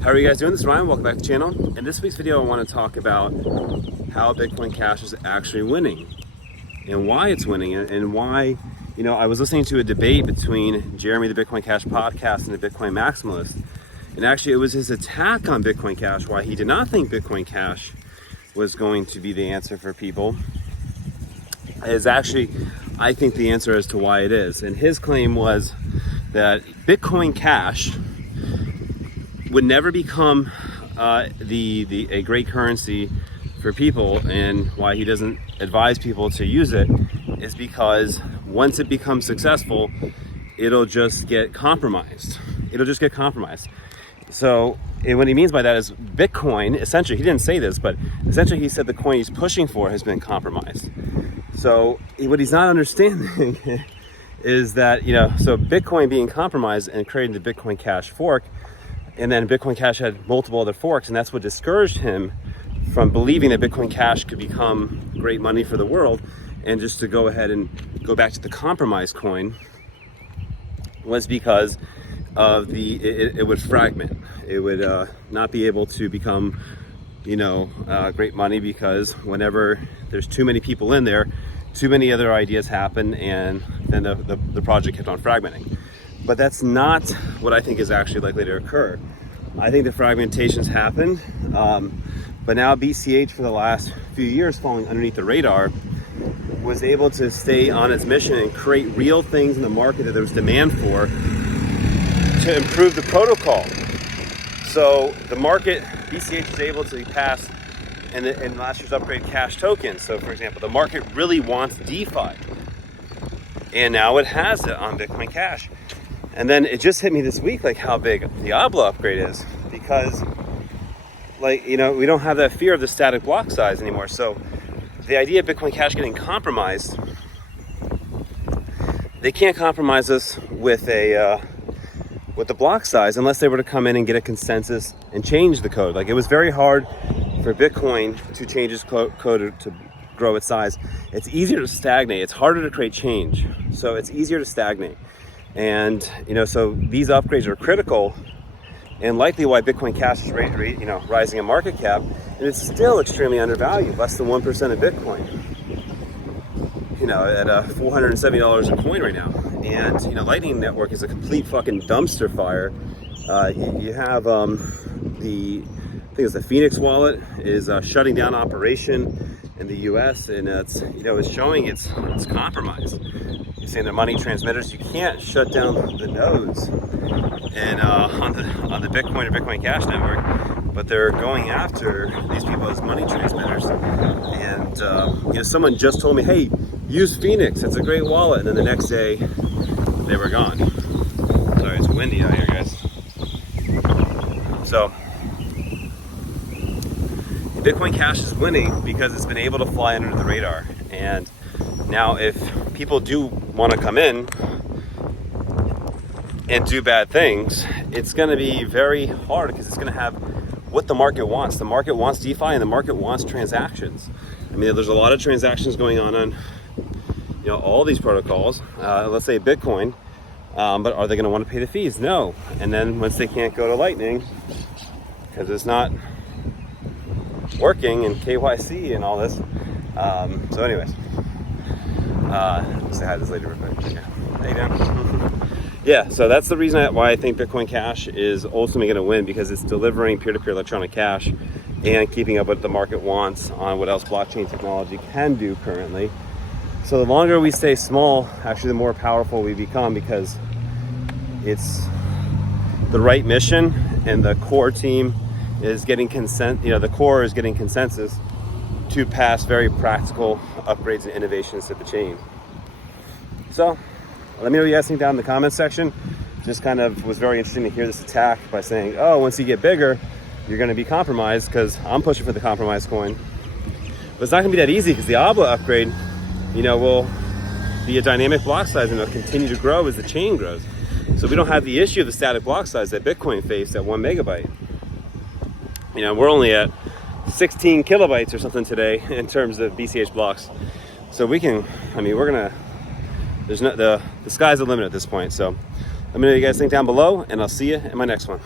How are you guys doing? This is Ryan. Welcome back to the channel. In this week's video, I want to talk about how Bitcoin Cash is actually winning and why it's winning and why, I was listening to a debate between Jeremy, the Bitcoin Cash podcast, and the Bitcoin Maximalist. And actually, it was his attack on Bitcoin Cash, why he did not think Bitcoin Cash was going to be the answer for people, is actually, I think, the answer as to why it is. And his claim was that Bitcoin Cash would never become a great currency for people, and why he doesn't advise people to use it is because once it becomes successful, it'll just get compromised. So what he means by that is Bitcoin, essentially, he didn't say this, but essentially he said the coin he's pushing for has been compromised. So what he's not understanding is that, so Bitcoin being compromised and creating the Bitcoin Cash fork, and then Bitcoin Cash had multiple other forks, and that's what discouraged him from believing that Bitcoin Cash could become great money for the world, and just to go ahead and go back to the compromised coin was because of it would fragment. It would not be able to become, great money, because whenever there's too many people in there, too many other ideas happen, and then the project kept on fragmenting. But that's not what I think is actually likely to occur. I think the fragmentation's happened, but now BCH, for the last few years, falling underneath the radar, was able to stay on its mission and create real things in the market that there was demand for to improve the protocol. So the market, BCH is able to pass in last year's upgrade cash tokens. So for example, the market really wants DeFi, and now it has it on Bitcoin Cash. And then it just hit me this week, like how big the Diablo upgrade is, because we don't have that fear of the static block size anymore. So the idea of Bitcoin Cash getting compromised, they can't compromise us with the block size unless they were to come in and get a consensus and change the code. Like, it was very hard for Bitcoin to change its code to grow its size. It's easier to stagnate. It's harder to create change. So it's easier to stagnate. And, so these upgrades are critical, and likely why Bitcoin Cash is rising in market cap, and it's still extremely undervalued, less than 1% of Bitcoin, at $470 a coin right now. And, Lightning Network is a complete fucking dumpster fire. You have the Phoenix wallet is shutting down operation in the US, and it's showing it's compromised. You're saying they're money transmitters. You can't shut down the nodes and on the Bitcoin or Bitcoin Cash network, but they're going after these people as money transmitters. And someone just told me, hey, use Phoenix, it's a great wallet, and then the next day they were gone. Sorry, it's windy out here, guys. So Bitcoin Cash is winning because it's been able to fly under the radar. And now if people do want to come in and do bad things, it's going to be very hard, because it's going to have what the market wants. The market wants DeFi, and the market wants transactions. I mean, there's a lot of transactions going on all these protocols. Let's say Bitcoin, but are they going to want to pay the fees? No. And then once they can't go to Lightning because it's not working, and KYC and all this. So anyways, say hi to this lady real quick. Okay. How you doing? Yeah, so that's the reason why I think Bitcoin Cash is ultimately going to win, because it's delivering peer-to-peer electronic cash and keeping up with what the market wants on what else blockchain technology can do currently. So the longer we stay small, actually the more powerful we become, because it's the right mission, and the core team is getting the core is getting consensus to pass very practical upgrades and innovations to the chain. So let me know what you guys think down in the comments section. Just kind of was very interesting to hear this attack by saying, oh, once you get bigger, you're going to be compromised, because I'm pushing for the compromised coin. But it's not going to be that easy, because the Diablo upgrade, will be a dynamic block size, and it'll continue to grow as the chain grows. So we don't have the issue of the static block size that Bitcoin faced at 1 megabyte. We're only at 16 kilobytes or something today in terms of BCH blocks. So the sky's the limit at this point. So let me know what you guys think down below, and I'll see you in my next one.